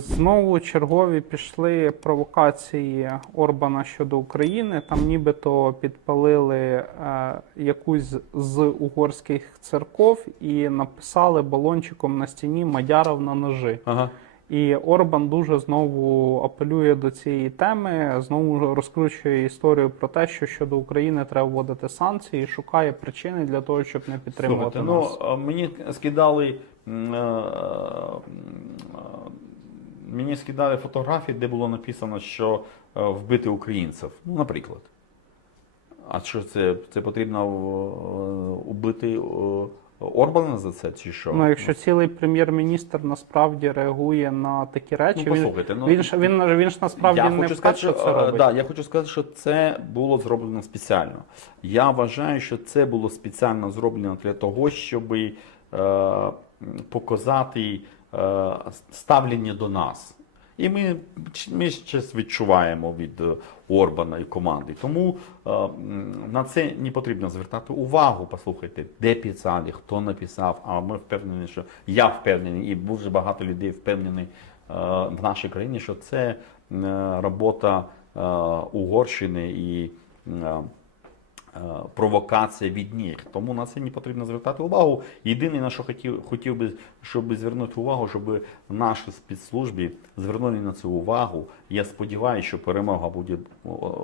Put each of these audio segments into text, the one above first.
Знову чергові пішли провокації Орбана щодо України. Там нібито підпалили е, якусь з угорських церков і написали балончиком на стіні Мадяров на ножи. Ага. І Орбан дуже знову апелює до цієї теми, знову розкручує історію про те, що щодо України треба вводити санкції, і шукає причини для того, щоб не підтримувати Слухайте, нас. ну мені скидали. е, е, Мені скидали фотографії, де було написано, що е, вбити українців. Ну, наприклад. А що це? Це потрібно е, убити е, Орбана за це, чи що? Ну, якщо цілий прем'єр-міністр насправді реагує на такі речі, Ну, він, послухайте, ну, він, ж, він, ж- він ж насправді я не хочу сказати, що, це е, робить. да, я хочу сказати, що це було зроблено спеціально. Я вважаю, що це було спеціально зроблено для того, щоб е, показати е, ставлення до нас. І ми, ми щось відчуваємо від е, Орбана і команди. Тому е, на це не потрібно звертати увагу. Послухайте, де писали, хто написав. А ми впевнені, що я впевнений, і дуже багато людей впевнені е, в нашій країні, що це е, робота е, Угорщини і. е, е, провокація від них. Тому на це не потрібно звертати увагу. Єдине, на що хотів, хотів би, щоб звернути увагу, щоб наші спецслужби звернули на це увагу. Я сподіваюся, що перемога буде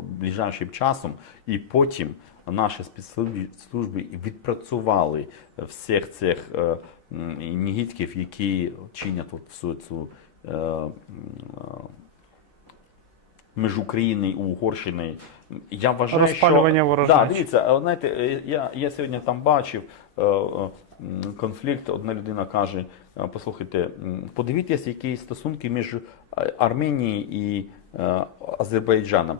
ближайшим часом, і потім наші спецслужби відпрацювали всіх цих е, м, негідків, які чинять от всю цю. Між Україною і Угорщиною. Я вважаю, Розпалювання що... ворожнечі. Да, дивіться, е, знаєте, е, я, я сьогодні там бачив е, конфлікт. Одна людина каже: послухайте, подивіться, які стосунки між Арменією і Азербайджаном.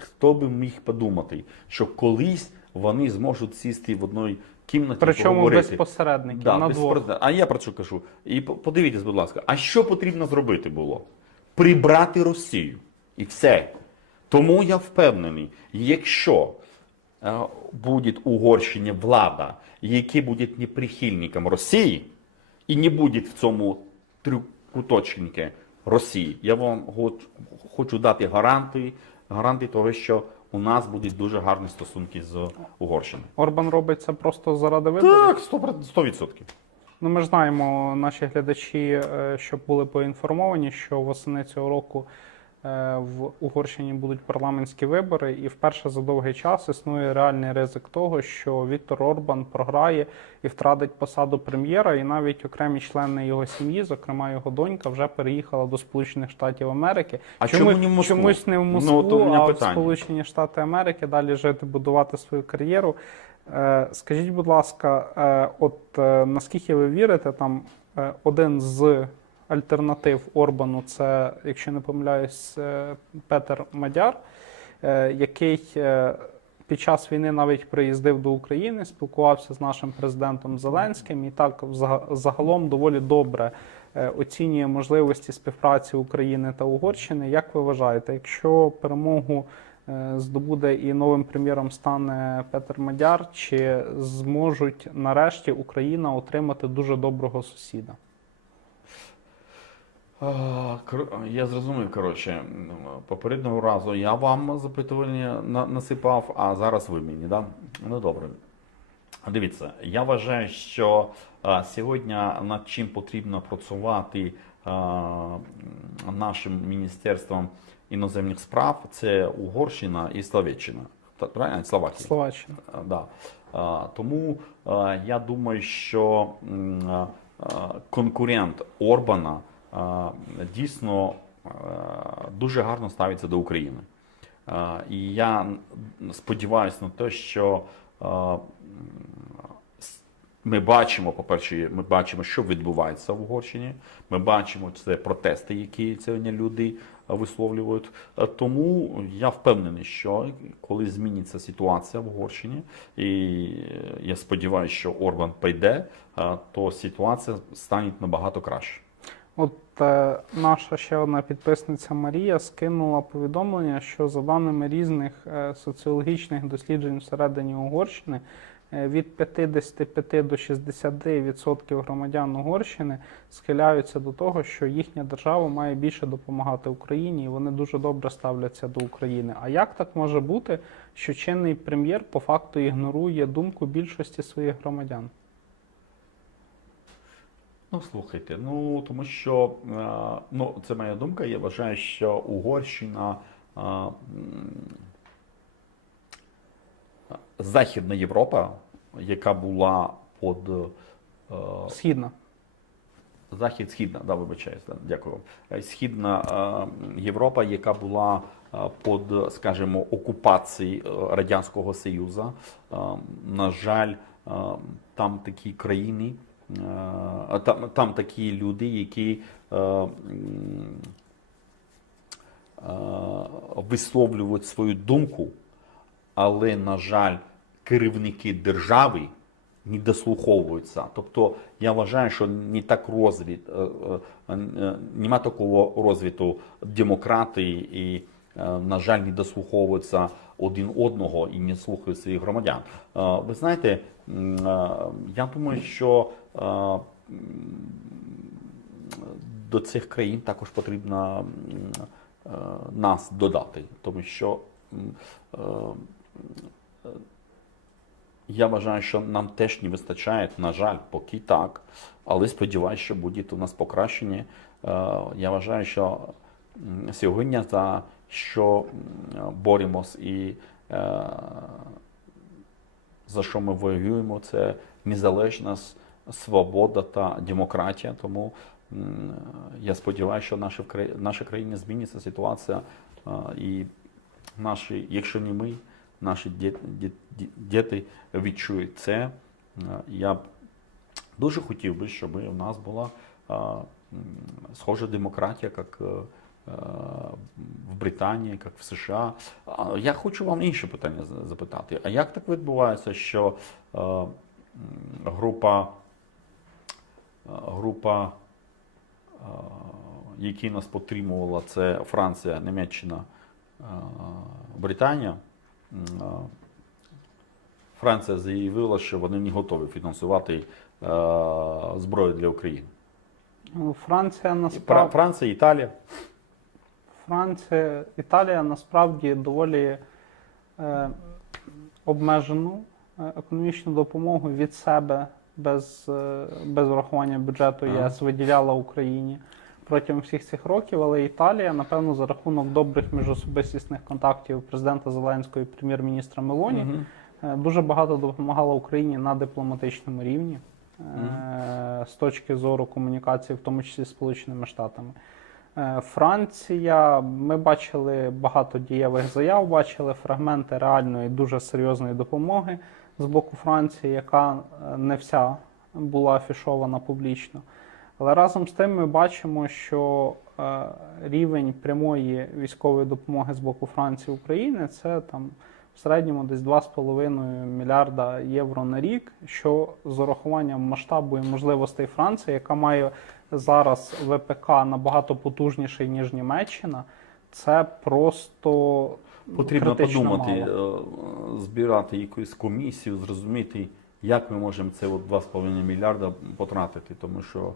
Хто би міг подумати, що колись вони зможуть сісти в одній кімнаті Причому поговорити. без посередників Да, на без двох. спорт- А я про що кажу? І подивіться, будь ласка, а що потрібно зробити було? Прибрати Росію. І все. Тому я впевнений, якщо е, буде Угорщині влада, яка буде неприхильником Росії, і не буде в цьому трикуточнику Росії, я вам хочу дати гарантії, гарантії того, що у нас будуть дуже гарні стосунки з Угорщиною. Орбан робить це просто заради виборів. Так, 100%. Ну, ми ж знаємо, наші глядачі, е, щоб були поінформовані, що восени цього року в Угорщині будуть парламентські вибори, і вперше за довгий час існує реальний ризик того, що Віктор Орбан програє і втратить посаду прем'єра, і навіть окремі члени його сім'ї, зокрема його донька, вже переїхала до Сполучених Штатів Америки. А чому не в Москву? чомусь не в Ну, Москву, от у мене а в. Сполучені Штати Америки далі жити, будувати свою кар'єру. Е, Скажіть, будь ласка, е, от е, наскільки ви вірите, там е, один з альтернатив Орбану, це, якщо не помиляюсь, е, Петер Мадяр, е, який е, під час війни навіть приїздив до України, спілкувався з нашим президентом Зеленським і так загалом доволі добре оцінює можливості співпраці України та Угорщини. Як ви вважаєте, якщо перемогу здобуде і новим прем'єром стане Петер Мадяр, чи зможуть нарешті Україна отримати дуже доброго сусіда? Я зрозумів, коротше, попереднього разу я вам запитування на- насипав, а зараз ви мені, да? Ну добре. Дивіться, я вважаю, що сьогодні над чим потрібно працювати нашим міністерством іноземних справ, це Угорщина і Словаччина. Правильно? Словакія. Словаччина. Да. Тому я думаю, що конкурент Орбана дійсно дуже гарно ставиться до України. І я сподіваюся на те, що с- ми бачимо, по-перше, ми бачимо, що відбувається в Угорщині. Ми бачимо це протести, які сьогодні люди висловлюють. Тому я впевнений, що коли зміниться ситуація в Угорщині, і е, я сподіваюся, що Орбан прийде, то ситуація стане набагато краще. От е, наша ще одна підписниця Марія скинула повідомлення, що за даними різних е, соціологічних досліджень всередині Угорщини, е, від 55 до 60% громадян Угорщини схиляються до того, що їхня держава має більше допомагати Україні, і вони дуже добре ставляться до України. А як так може бути, що чинний прем'єр по факту ігнорує думку більшості своїх громадян? Ну, слухайте, ну тому що е, ну, це моя думка. Я вважаю, що Угорщина, е, Західна Європа, яка була під е, Східна. Захід східна, да, вибачаюсь, да, дякую. Східна Європа, яка була під, скажімо, окупацією Радянського Союзу. На жаль, там такі країни, там, там такі люди, які е, е, висловлюють свою думку, але, на жаль, керівники держави не дослуховуються. Тобто я вважаю, що не так е, е, е, нема такого розвиту демократії і, е, на жаль, не дослуховуються один одного і не слухають своїх громадян. Е, Ви знаєте, е, я думаю, що е, до цих країн також потрібно е, нас додати, тому що е, я вважаю, що нам теж не вистачає, на жаль, поки так. Але сподіваюся, що буде у нас покращення. Е, Я вважаю, що сьогодні за що боремось і е, за що ми воюємо, це незалежність, свобода та демократія. Тому я сподіваюся, що наша в кра- в нашій зміниться ситуація е, і наші, якщо не ми, наші діти, відчують це. Е, Я б дуже хотів би, щоб у нас була схожа демократія, як в Британії, як в США. Я хочу вам інше питання запитати. А як так відбувається, що е, група, е, група е, які нас підтримувала, це Франція, Німеччина, е, Британія. Е, Франція заявила, що вони не готові фінансувати е, зброю для України. Ну, Франція насправді Франція, Італія. Франція, Італія насправді доволі е, обмежену е, економічну допомогу від себе без, е, без врахування бюджету. ЄС виділяла Україні протягом всіх цих років. Але Італія, напевно, за рахунок добрих міжособистісних контактів президента Зеленського і прем'єр-міністра Мелоні Мгм. е, дуже багато допомагала Україні на дипломатичному рівні. е, З точки зору комунікації, в тому числі з Сполученими Штатами. Е, Франція, ми бачили багато дієвих заяв, бачили фрагменти реальної дуже серйозної допомоги з боку Франції, яка е, не вся була афішована публічно. Але разом з тим ми бачимо, що е, рівень прямої військової допомоги з боку Франції України це там в середньому десь 2,5 мільярда євро на рік, що з урахуванням масштабу і можливостей Франції, яка має зараз ВПК набагато потужніший, ніж Німеччина, це просто Потрібно подумати, мало. е, збирати якусь комісію, зрозуміти, як ми можемо це от 2,5 мільярда потратити, тому що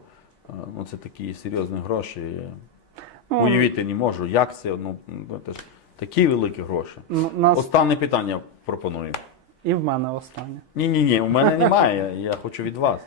е, ну, це такі серйозні гроші. Ну, Уявити не можу, як це, ну, це ж такі великі гроші. н- нас Останнє питання пропоную. і в мене останнє. Ні, ні, ні, у мене немає, я хочу від вас.